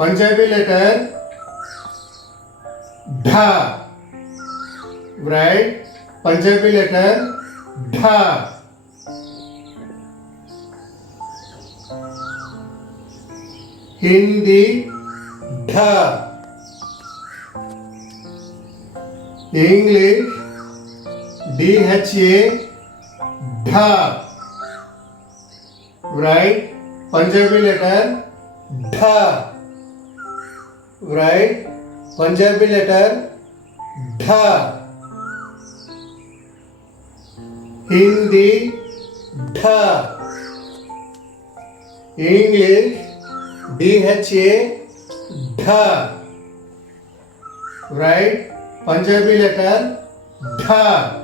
Punjabi letter dha. Right? Punjabi letter dha. Hindi dha. English dha dha. Right? Punjabi letter dha. Right? Punjabi letter dha. Hindi dha. English dha dha. Right? Punjabi letter dha.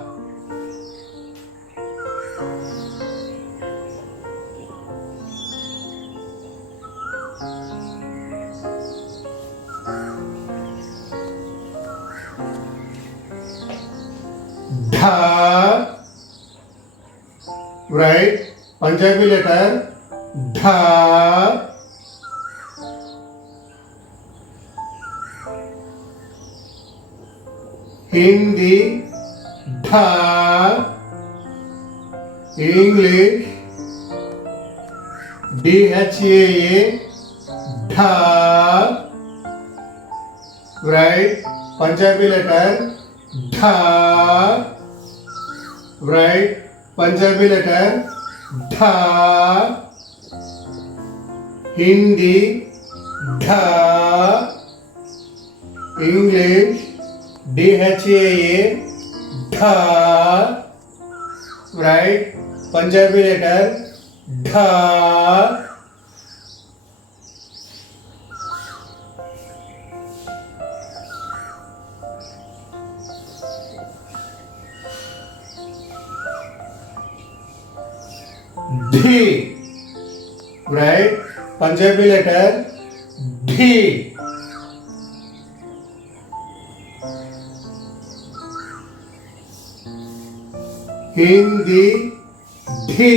Dha. Right? Punjabi letter dha. Hindi dha. English dha dha. Right? Punjabi letter dha. Right? Punjabi letter dha. Hindi dha. English dha dha. Right? Punjabi letter dha. Dhi. Right? Punjabi letter dhi. Hindi dhi.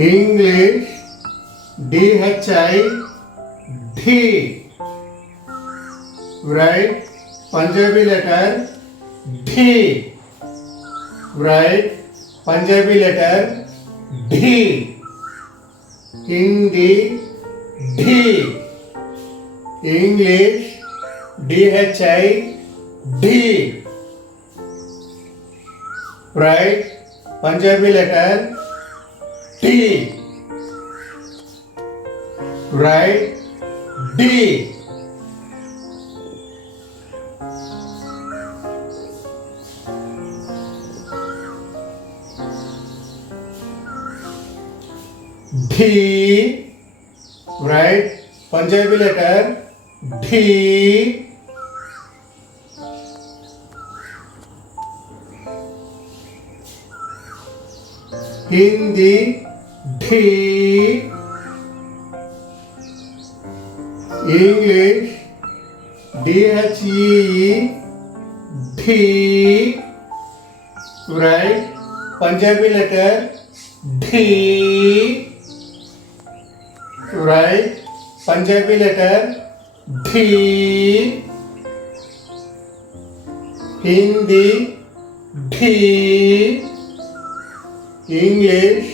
English dhi dhi. Right? Punjabi letter dhi. Right? Punjabi letter dhi. Hindi dhi. English dha dhi. Right? Punjabi letter D. Right? D. D. Right? Punjabi letter D. Hindi dhi. English dha dhi. Right? Punjabi letter dhi. Right? Punjabi letter dhi. Hindi dhi. English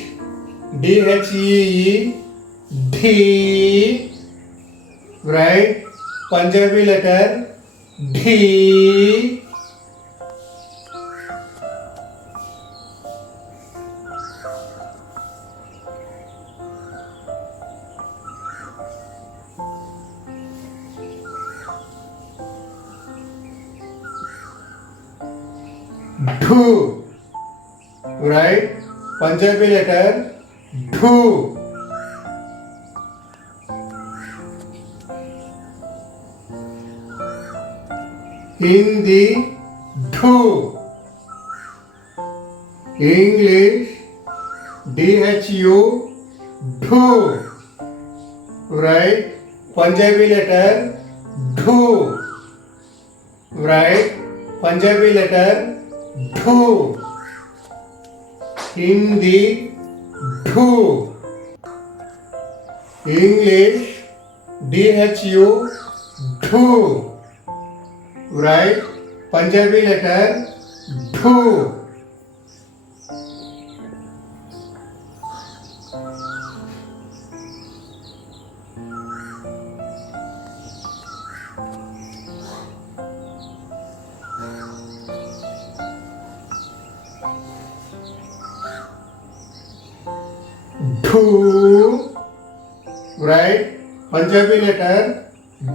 dha dhi. Right? Punjabi letter dhi. Dhu. Right? Punjabi letter dhu. Hindi dhu. English dhu dhu. Right? Punjabi letter dhu. Right? Punjabi letter dhu. Hindi dhu. English DHU dhu. Write Punjabi letter dhu. Dhu. Write Punjabi letter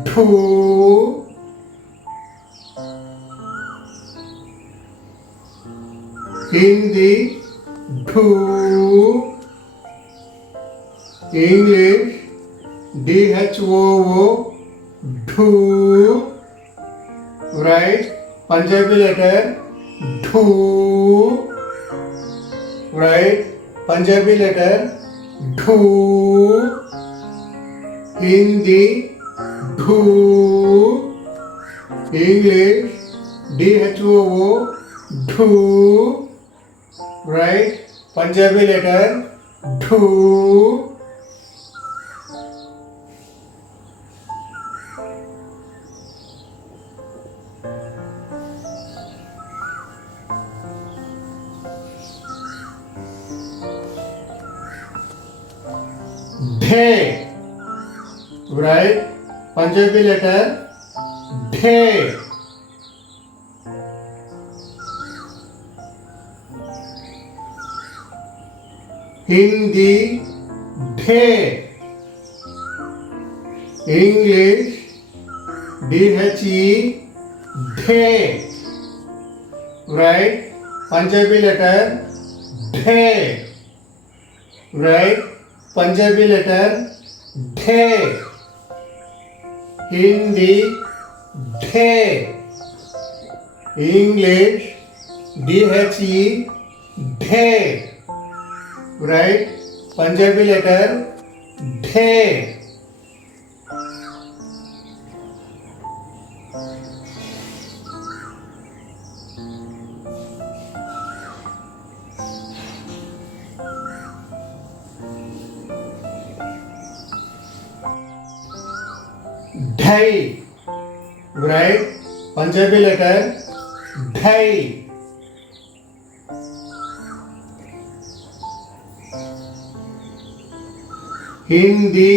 dhu. Hindi dhu. English DHOO dhu. Write Punjabi letter dhu. Write Punjabi letter dhu. Hindi dhu. English DHOO dhu. Write Punjabi letter dhu. Dhe. Write Punjabi letter dhe. Hindi dhe. English DHE dhe. Write Punjabi letter dhe. Write Punjabi letter dhe. Hindi dhe. English DHE dhe. Write Punjabi letter dhe. Dhai. Write Punjabi letter dhai. Hindi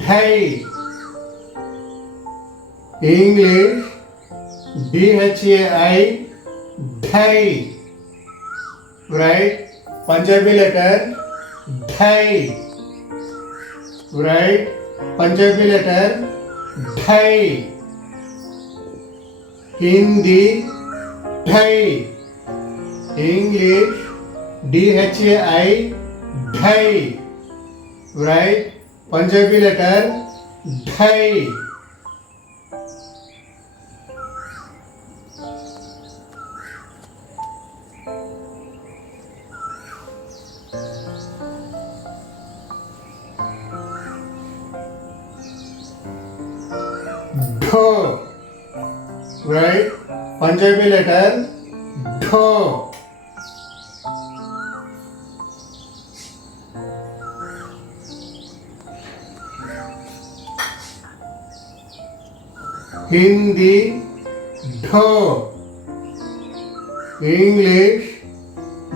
dhai. English DHAI dhai. Write Punjabi letter dhai. Write Punjabi letter dhai. Hindi dhai. English DHAI dhai. Write Punjabi letter dhai. Dho. Write Punjabi letter dho. Hindi dho. English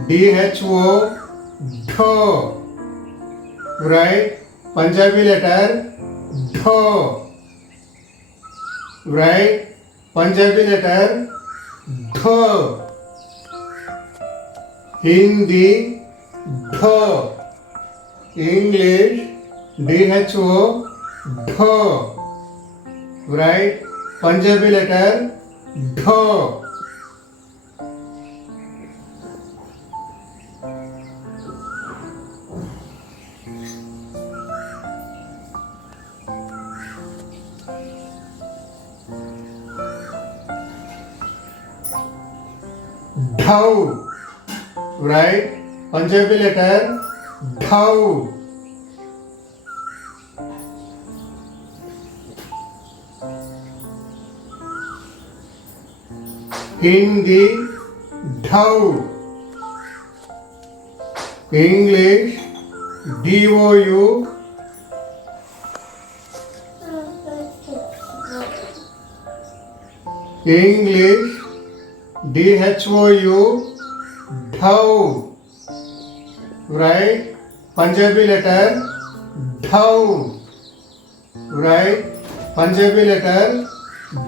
DHO dho. Write Punjabi letter dho. Write Punjabi letter dho. Hindi dho. English DHO dho. Write Punjabi letter dho. Dhau. Write Punjabi letter dhau. Hindi dhau. English DOU English, DHOU, dhou. Right? Punjabi letter, dhou. Right? Punjabi letter,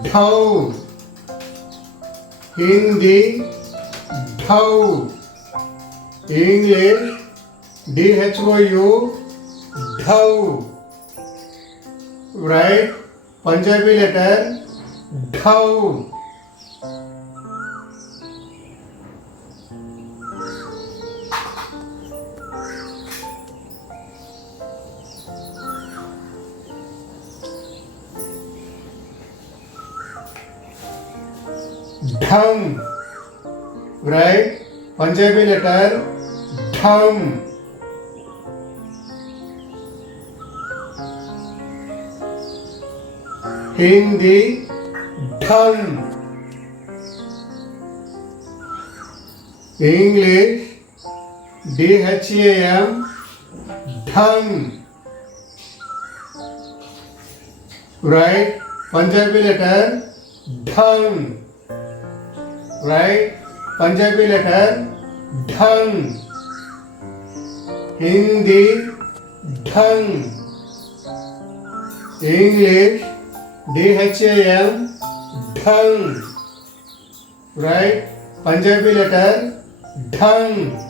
dhou. Hindi, dhou. English, DHOU, dhou. Right? Punjabi letter, dhou. Dham. Right? Punjabi letter, dham. Hindi, dham. English, DHAM, dham. Right? Punjabi letter, dham. Right? Punjabi letter, dham. Hindi, dham. English, DHAM, dham. Right? Punjabi letter, dham.